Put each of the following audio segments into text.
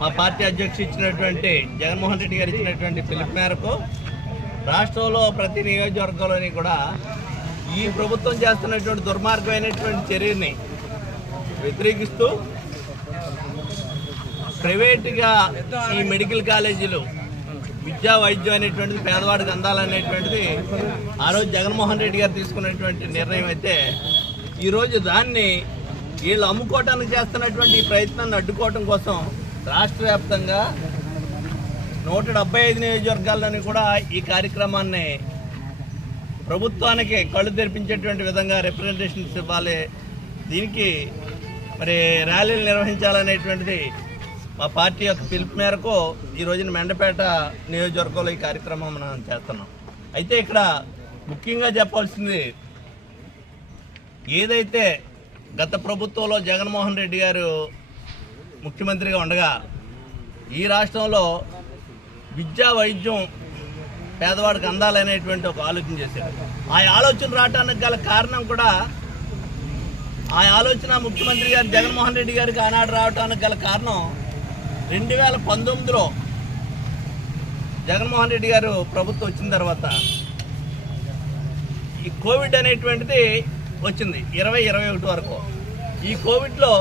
మా పార్టీ అధ్యక్షుడు ఇచ్చినటువంటి జగన్మోహన్ రెడ్డి గారు ఇచ్చినటువంటి పిలుపు మేరకు రాష్ట్రంలో ప్రతి నియోజకవర్గంలోని కూడా ఈ ప్రభుత్వం చేస్తున్నటువంటి దుర్మార్గమైనటువంటి చర్యని వ్యతిరేకిస్తూ ప్రైవేటుగా ఈ మెడికల్ కాలేజీలు విద్యా వైద్యం అనేటువంటిది పేదవాడికి అందాలనేటువంటిది ఆ రోజు జగన్మోహన్ రెడ్డి గారు తీసుకున్నటువంటి నిర్ణయం అయితే ఈరోజు దాన్ని వీళ్ళు అమ్ముకోవటానికి చేస్తున్నటువంటి ఈ ప్రయత్నాన్ని అడ్డుకోవటం కోసం రాష్ట్ర వ్యాప్తంగా 175 నియోజకవర్గాల్లోని కూడా ఈ కార్యక్రమాన్ని ప్రభుత్వానికి కళ్ళు తెరిపించేటువంటి విధంగా రిప్రజెంటేషన్స్ ఇవ్వాలి, దీనికి మరి ర్యాలీలు నిర్వహించాలనేటువంటిది మా పార్టీ యొక్క పిలుపు మేరకు ఈ రోజున మెండపేట నియోజకవర్గంలో ఈ కార్యక్రమం మనం చేస్తున్నాం. అయితే ఇక్కడ ముఖ్యంగా చెప్పాల్సింది ఏదైతే గత ప్రభుత్వంలో జగన్మోహన్ రెడ్డి గారు ముఖ్యమంత్రిగా ఉండగా ఈ రాష్ట్రంలో విద్యా వైద్యం పేదవాడికి అందాలనేటువంటి ఒక ఆలోచన చేశారు. ఆ ఆలోచన రావడానికి గల కారణం కూడా ఆ ఆలోచన ముఖ్యమంత్రి గారు జగన్మోహన్ రెడ్డి గారికి ఆనాడు రావడానికి గల కారణం 2019లో జగన్మోహన్ రెడ్డి గారు ప్రభుత్వం వచ్చిన తర్వాత ఈ కోవిడ్ అనేటువంటిది వచ్చింది 2021 వరకు. ఈ కోవిడ్లో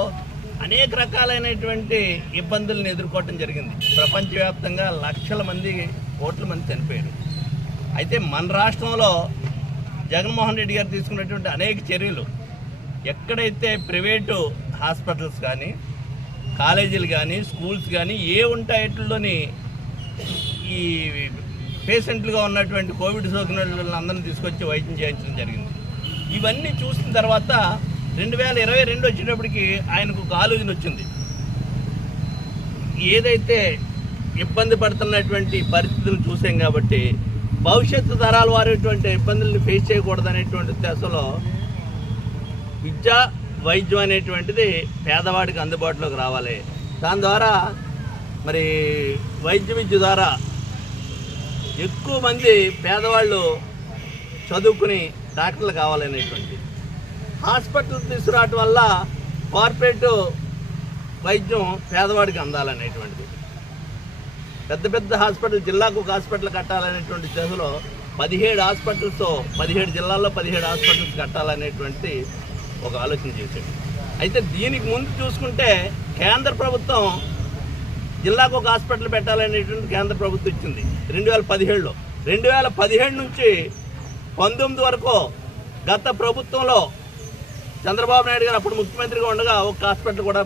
అనేక రకాలైనటువంటి ఇబ్బందులను ఎదుర్కోవటం జరిగింది. ప్రపంచవ్యాప్తంగా లక్షల మంది, కోట్ల మంది చనిపోయారు. అయితే మన రాష్ట్రంలో జగన్మోహన్ రెడ్డి గారు తీసుకున్నటువంటి అనేక చర్యలు ఎక్కడైతే ప్రైవేటు హాస్పిటల్స్ కానీ, కాలేజీలు కానీ, స్కూల్స్ కానీ ఏ ఉంటాయిట్లోని ఈ పేషెంట్లుగా ఉన్నటువంటి కోవిడ్ సోకిన వాళ్ళందరినీ తీసుకొచ్చి వైద్యం చేయించడం జరిగింది. ఇవన్నీ చూసిన తర్వాత 2022 వచ్చేటప్పటికి ఆయనకు ఒక ఆలోచన వచ్చింది. ఏదైతే ఇబ్బంది పడుతున్నటువంటి పరిస్థితులు చూసాం కాబట్టి భవిష్యత్తు తరాల వారేటువంటి ఇబ్బందులను ఫేస్ చేయకూడదు అనేటువంటి ఉద్దేశంలో విద్యా వైద్యం అనేటువంటిది పేదవాడికి అందుబాటులోకి రావాలి. దాని ద్వారా మరి వైద్య విద్య ద్వారా ఎక్కువ మంది పేదవాళ్ళు చదువుకుని డాక్టర్లు కావాలనేటువంటి హాస్పిటల్ తీసుకురావటం వల్ల కార్పొరేట్ వైద్యం పేదవాడికి అందాలనేటువంటిది, పెద్ద పెద్ద హాస్పిటల్ జిల్లాకు ఒక హాస్పిటల్ కట్టాలనేటువంటి దశలో 17 జిల్లాల్లో 17 హాస్పిటల్స్ కట్టాలనేటువంటి ఒక ఆలోచన చేశాడు. అయితే దీనికి ముందు చూసుకుంటే కేంద్ర ప్రభుత్వం జిల్లాకు ఒక హాస్పిటల్ పెట్టాలనేటువంటి కేంద్ర ప్రభుత్వం ఇచ్చింది 2017లో. 2017 నుంచి 19 వరకు గత ప్రభుత్వంలో చంద్రబాబు నాయుడు గారు అప్పుడు ముఖ్యమంత్రిగా ఉండగా ఒక హాస్పిటల్ కూడా